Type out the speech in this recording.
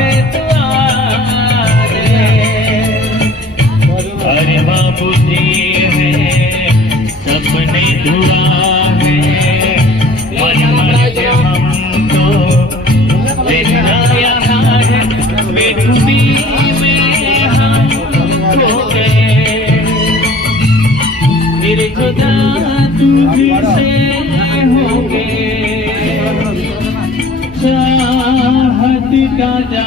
है तुम्हारे। अरे बाबूजी है सपने धुआ है, मन मर्ज हमको देखना यहाँ है, बेखुदी में हम खो गए। मेरे खुदा तुझसे होंगे चाहत का जा